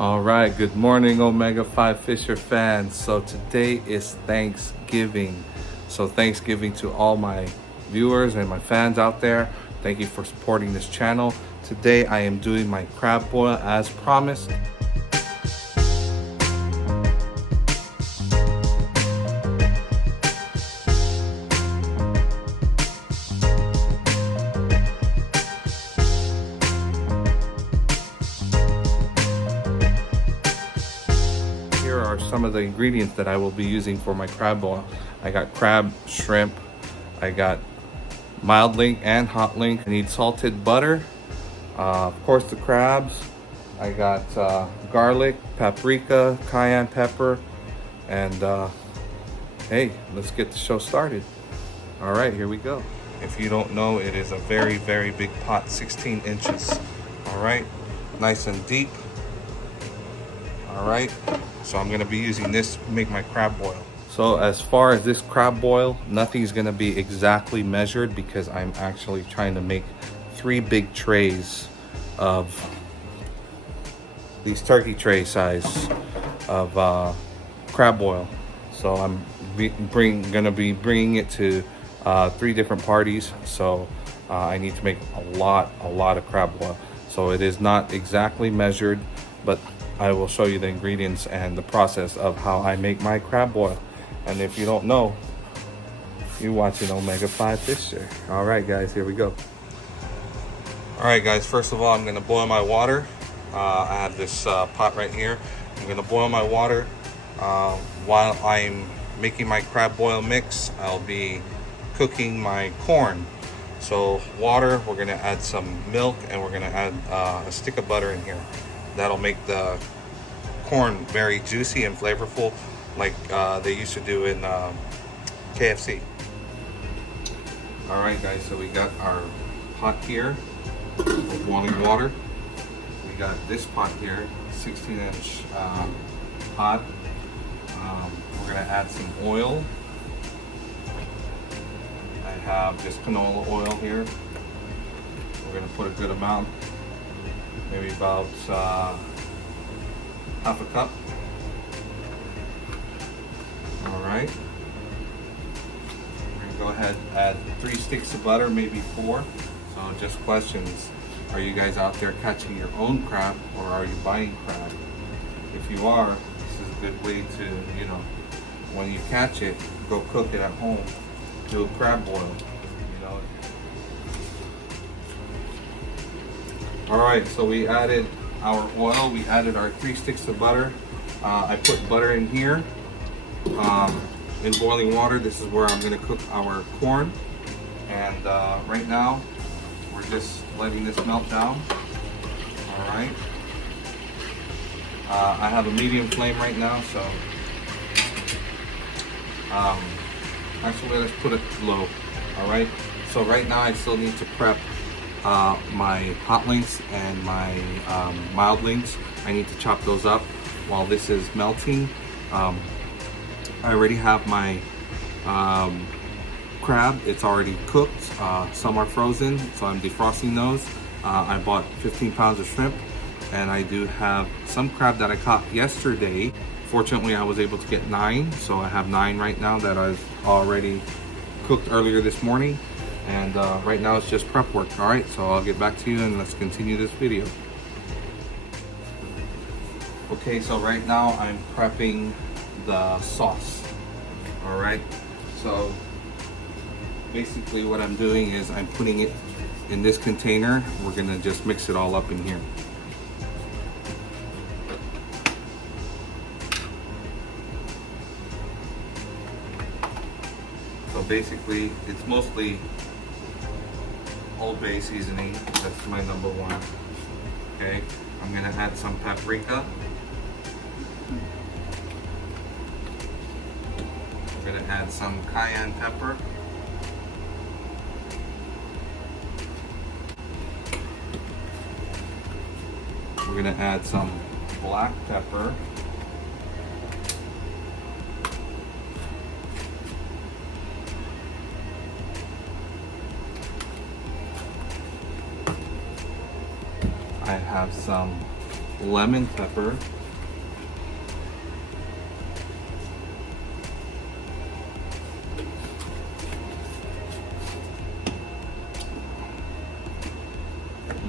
All right, good morning, Omega 5 Fisher fans. So today is Thanksgiving. So Thanksgiving to all my viewers and my fans out there. Thank you for supporting this channel. Today I am doing my crab boil as promised. Here are some of the ingredients that I will be using for my crab boil. I got crab, shrimp, I got mild link and hot link. I need salted butter, of course the crabs. I got garlic, paprika, cayenne pepper, and hey, let's get the show started. All right, here we go. If you don't know, it is a very, very big pot, 16 inches. All right, nice and deep. All right, so I'm gonna be using this to make my crab boil. So as far as this crab boil, nothing's gonna be exactly measured because I'm actually trying to make 3 big trays of these turkey tray size of crab boil. So I'm gonna be bringing it to 3 different parties. So I need to make a lot of crab boil. So it is not exactly measured, but I will show you the ingredients and the process of how I make my crab boil. And if you don't know, you're watching Omega 5 Fisher. All right, guys, here we go. All right, guys, first of all, I'm gonna boil my water. I have this pot right here. I'm gonna boil my water. While I'm making my crab boil mix, I'll be cooking my corn. So water, we're gonna add some milk, and we're gonna add a stick of butter in here. That'll make the corn very juicy and flavorful, like they used to do in KFC. All right, guys, so we got our pot here with boiling water. We got this pot here, 16-inch pot. We're gonna add some oil. I have just canola oil here. We're gonna put a good amount, maybe about half a cup. All right. We're gonna go ahead and add 3 sticks of butter, maybe 4. So just questions. Are you guys out there catching your own crab, or are you buying crab? If you are, this is a good way to, you know, when you catch it, go cook it at home. Do a crab boil, you know. All right, so we added our oil. We added our 3 sticks of butter. I put butter in here. In boiling water, this is where I'm going to cook our corn. And right now, we're just letting this melt down. All right. I have a medium flame right now, so actually let's put it low. All right. So right now, I still need to prep my hot links and my mild links. I need to chop those up while this is melting. I already have my crab. It's already cooked. Some are frozen, so I'm defrosting those. I bought 15 pounds of shrimp, and I do have some crab that I caught yesterday. Fortunately, I was able to get 9, so I have 9 right now that I've already cooked earlier this morning. And right now it's just prep work. All right, so I'll get back to you and let's continue this video. Okay, so right now I'm prepping the sauce. All right, so basically what I'm doing is I'm putting it in this container. We're gonna just mix it all up in here. So basically it's mostly Old Bay seasoning. That's my number 1. Okay, I'm gonna add some paprika. We're gonna add some cayenne pepper. We're gonna add some black pepper. I have some lemon pepper.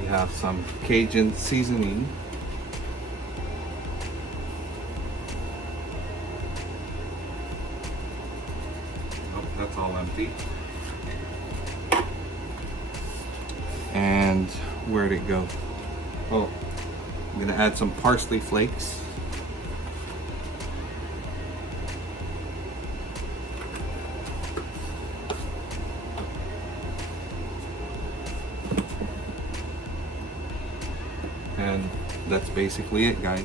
We have some Cajun seasoning. Oh, that's all empty. And where'd it go? Oh, I'm gonna add some parsley flakes. And that's basically it, guys.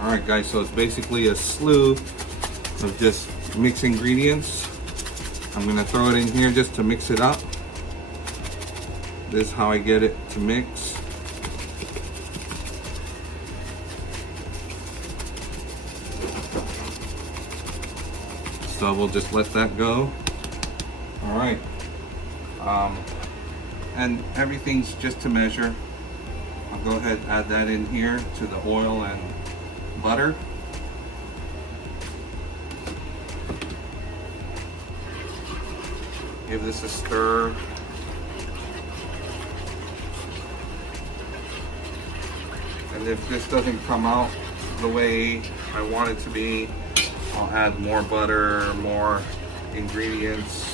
Alright guys, so it's basically a slew of just mixed ingredients. I'm gonna throw it in here just to mix it up. This is how I get it to mix. So we'll just let that go. Alright. And everything's just to measure. I'll go ahead and add that in here to the oil and butter. Give this a stir. And if this doesn't come out the way I want it to be, I'll add more butter, more ingredients.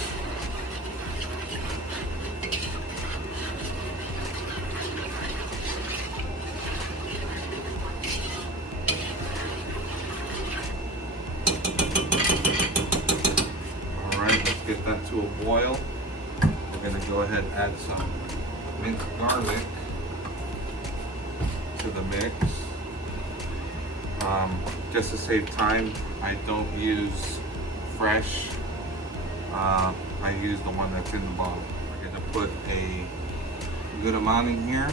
Get that to a boil. We're going to go ahead and add some minced garlic to the mix. Just to save time, I don't use fresh. I use the one that's in the bottle. We're going to put a good amount in here.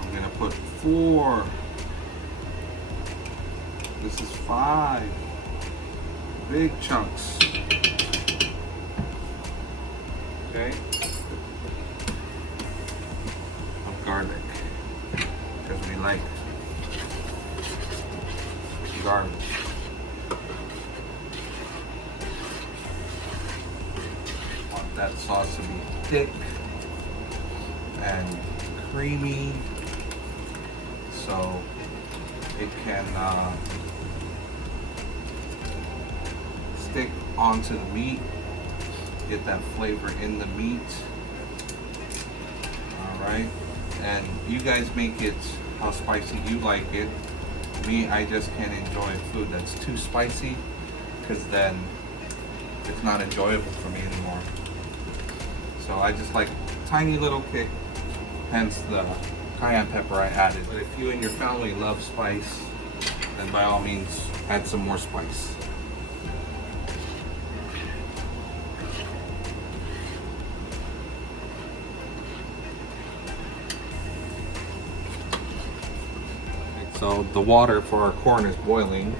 I'm going to put 4. This is 5 big chunks. Okay. Of garlic. Because we like garlic. Want that sauce to be thick and creamy, so it can stick onto the meat, get that flavor in the meat. Alright, and you guys make it how spicy you like it. Me, I just can't enjoy food that's too spicy, because then it's not enjoyable for me anymore. So I just like tiny little kick, hence the cayenne pepper I added. But if you and your family love spice, then by all means add some more spice. So the water for our corn is boiling.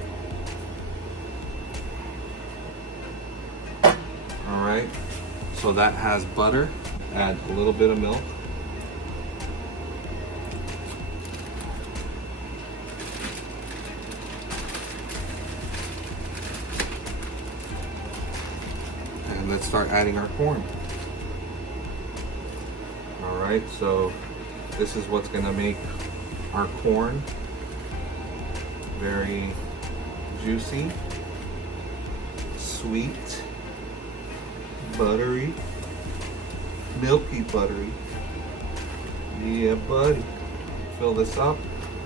Alright, so that has butter. Add a little bit of milk. And let's start adding our corn. Alright, so this is what's gonna make our corn very juicy, sweet, buttery, milky buttery. Yeah, buddy. Fill this up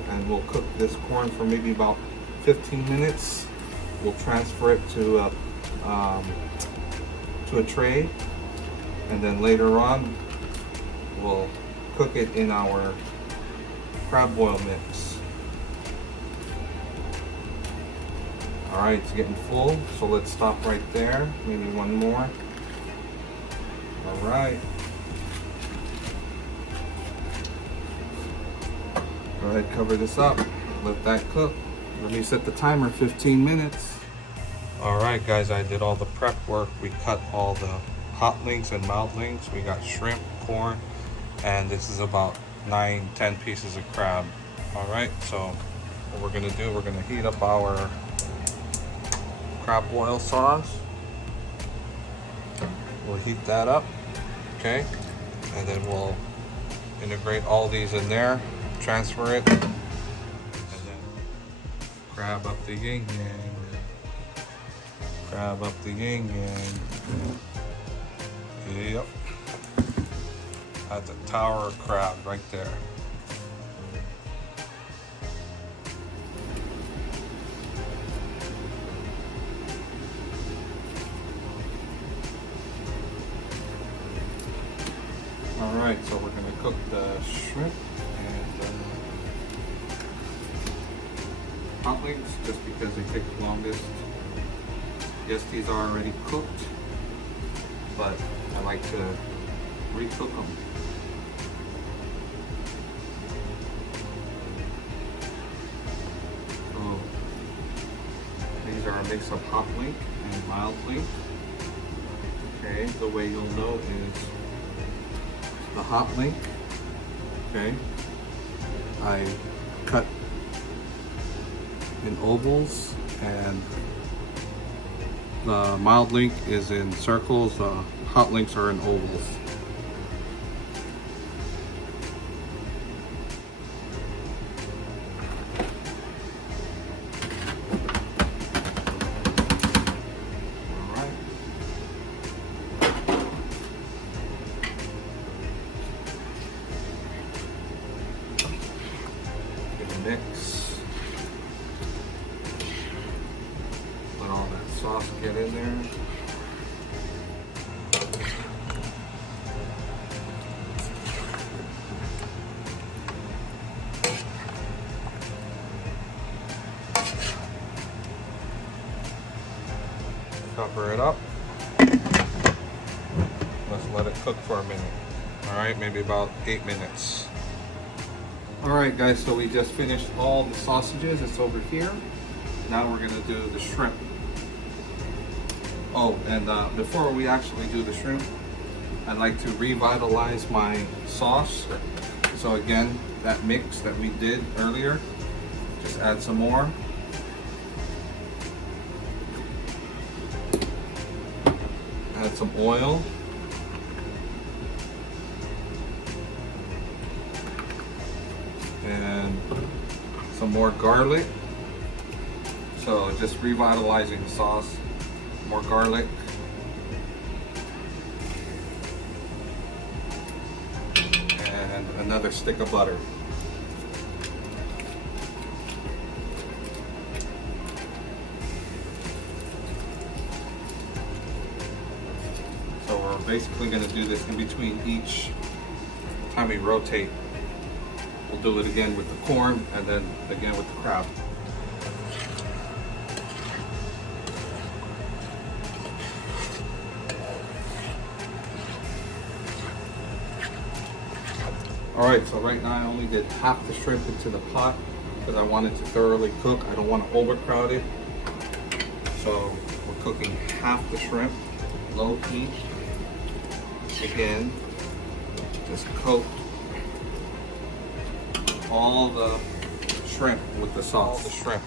and we'll cook this corn for maybe about 15 minutes. We'll transfer it to a tray, and then later on we'll cook it in our crab boil mix. Alright, it's getting full, so let's stop right there. Maybe one more. Alright. Go ahead, cover this up. Let that cook. Let me set the timer 15 minutes. All right, guys, I did all the prep work. We cut all the hot links and mild links. We got shrimp, corn, and this is about 9-10 pieces of crab. All right, so what we're gonna do, we're gonna heat up our crab boil sauce. We'll heat that up, okay? And then we'll integrate all these in there, transfer it, and then grab up the yin yang. Grab up the yin yang. Yep. That's a tower of crab right there. All right, so we're gonna cook the shrimp and hot links just because they take the longest. Yes, these are already cooked, but I like to recook them. So these are a mix of hot link and mild link. Okay, the way you'll know is the hot link. Okay, I cut in ovals, and the mild link is in circles. The hot links are in ovals. All right. Get a mix. Let all that sauce get in there. Cover it up. Let's let it cook for a minute. All right, maybe about 8 minutes. All right, guys, so we just finished all the sausages. It's over here. Now we're gonna do the shrimp. Oh, and before we actually do the shrimp, I'd like to revitalize my sauce. So again, that mix that we did earlier, just add some more. Add some oil. And some more garlic. So just revitalizing the sauce. More garlic. And another stick of butter. So we're basically going to do this in between each time we rotate. We'll do it again with the corn and then again with the crab. Alright, so right now I only did half the shrimp into the pot because I wanted to thoroughly cook. I don't want to overcrowd it. So we're cooking half the shrimp, low heat. Again, just coat all the shrimp with the sauce. All the shrimp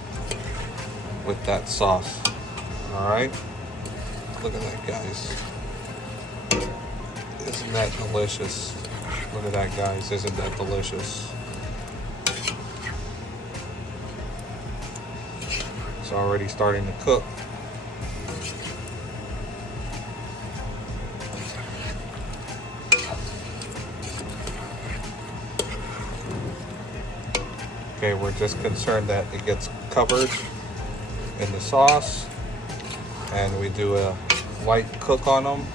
with that sauce. Alright, look at that, guys. Isn't that delicious? Look at that, guys. Isn't that delicious? It's already starting to cook. Okay, we're just concerned that it gets covered in the sauce, and we do a light cook on them.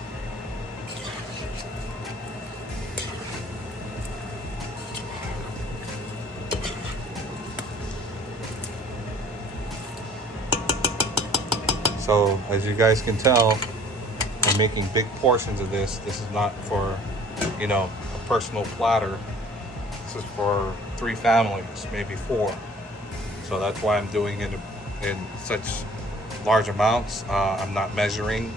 So as you guys can tell, I'm making big portions of this. This is not for, you know, a personal platter. This is for 3 families, maybe 4. So that's why I'm doing it in such large amounts. I'm not measuring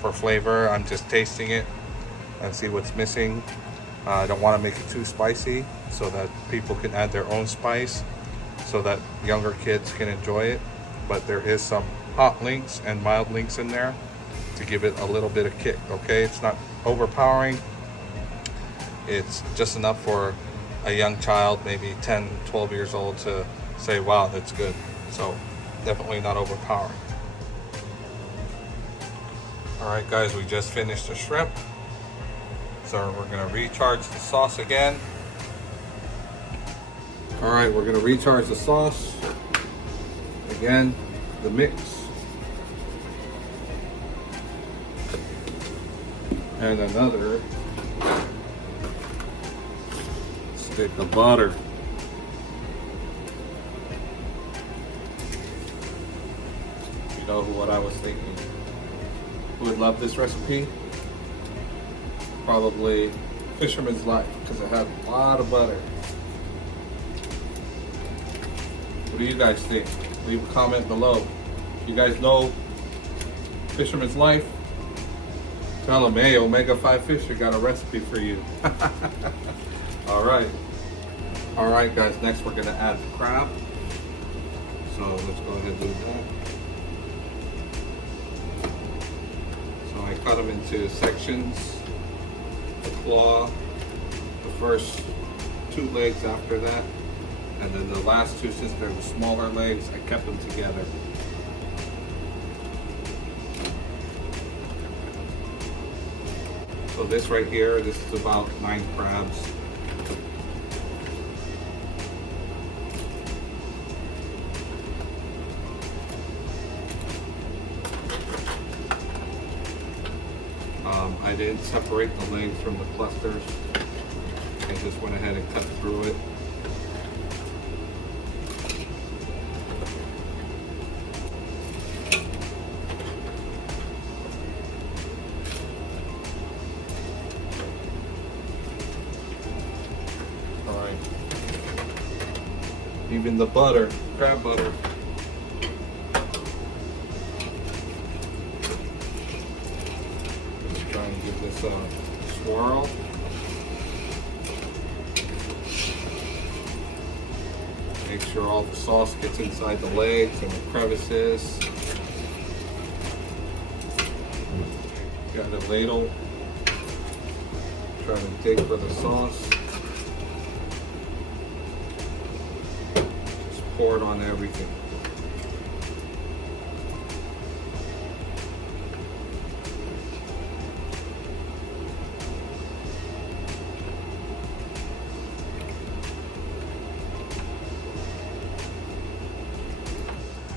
for flavor. I'm just tasting it and see what's missing. I don't want to make it too spicy so that people can add their own spice so that younger kids can enjoy it. But there is some hot links and mild links in there to give it a little bit of kick, okay? It's not overpowering. It's just enough for a young child, maybe 10, 12 years old, to say, wow, that's good. So definitely not overpowering. All right, guys, we just finished the shrimp. So we're gonna recharge the sauce again. All right, we're gonna recharge the sauce. Again, the mix. And another stick of butter. You know what I was thinking? Who would love this recipe? Probably Fisherman's Life, because it had a lot of butter. What do you guys think? Leave a comment below. You guys know Fisherman's Life? Tell them, hey, Omega 5 Fisher got a recipe for you. All right. All right, guys, next we're gonna add the crab. So let's go ahead and do that. So I cut them into sections. The claw, the first 2 legs after that, and then the last 2, since they're the smaller legs, I kept them together. So this right here, this is about 9 crabs. I didn't separate the legs from the clusters. I just went ahead and cut through it. All right. Even the butter, crab butter. Try and give this a swirl. Make sure all the sauce gets inside the legs and the crevices. Got a ladle. Try to dig for the sauce. Just pour it on everything.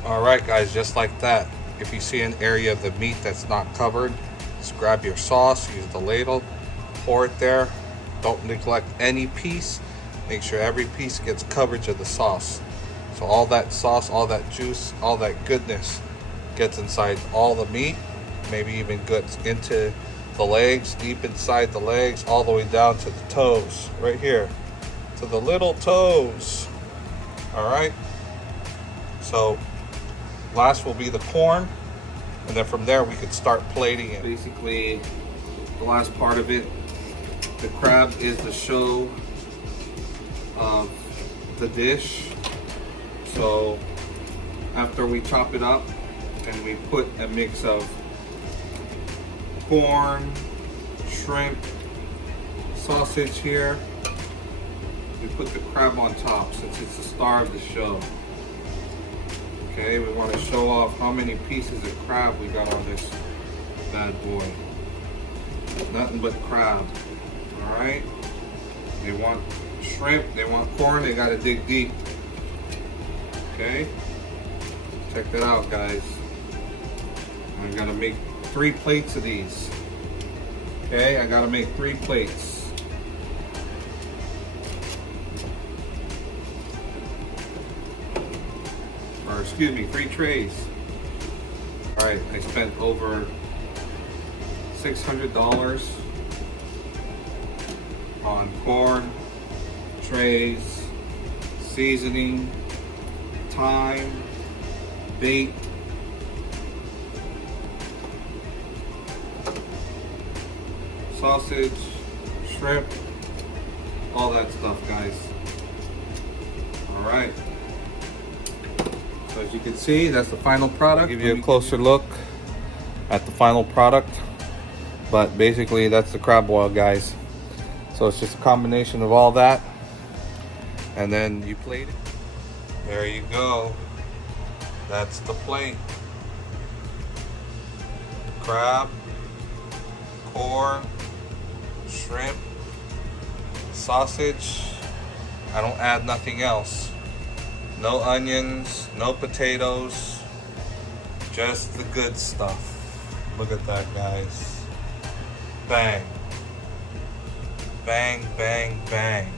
All right, guys, just like that. If you see an area of the meat that's not covered, just grab your sauce, use the ladle, pour it there. Don't neglect any piece. Make sure every piece gets coverage of the sauce. So all that sauce, all that juice, all that goodness gets inside all the meat, maybe even gets into the legs, deep inside the legs, all the way down to the toes, right here, to the little toes. All right? So last will be the corn, and then from there we could start plating it. Basically, the last part of it, the crab is the show of the dish. So after we chop it up and we put a mix of corn, shrimp, sausage here, we put the crab on top since it's the star of the show. Okay, we want to show off how many pieces of crab we got on this bad boy. Nothing but crab. Alright? They want shrimp, they want corn, they gotta dig deep. Okay? Check that out, guys. I'm gonna make 3 plates of these. Okay, I gotta make 3 plates. Or excuse me, 3 trays. Alright, I spent over $600 on corn, trays, seasoning, thyme, bait, sausage, shrimp, all that stuff, guys. All right. So as you can see, that's the final product. I'll give you a closer look at the final product. But basically, that's the crab boil, guys. So it's just a combination of all that. And then you plate it. There you go. That's the plate. Crab, core, shrimp, sausage. I don't add nothing else. No onions, no potatoes, just the good stuff. Look at that, guys. Bang. Bang, bang, bang.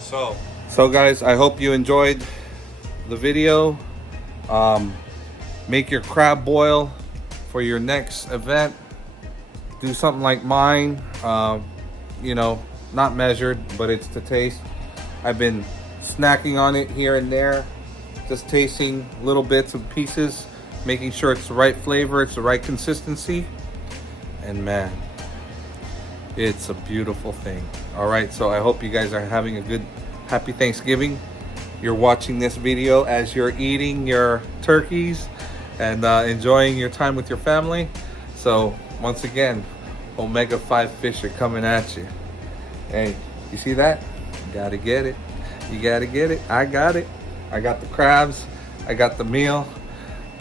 So guys, I hope you enjoyed the video. Make your crab boil for your next event. Do something like mine. You know, not measured, but it's to taste. I've been snacking on it here and there, just tasting little bits and pieces, making sure it's the right flavor, it's the right consistency, and man, it's a beautiful thing. All right, so I hope you guys are having a good, happy Thanksgiving. You're watching this video as you're eating your turkeys and enjoying your time with your family. So once again, Omega 5 Fish are coming at you. Hey, you see that? You gotta get it. You gotta get it. I got it. I got the crabs. I got the meal.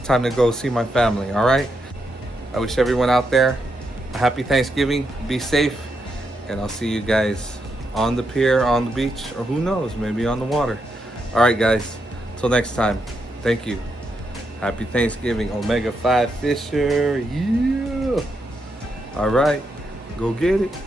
Time to go see my family, all right? I wish everyone out there a happy Thanksgiving. Be safe. And I'll see you guys on the pier, on the beach, or who knows, maybe on the water. All right, guys. Till next time. Thank you. Happy Thanksgiving, Omega 5 Fisher. Yeah. All right. Go get it.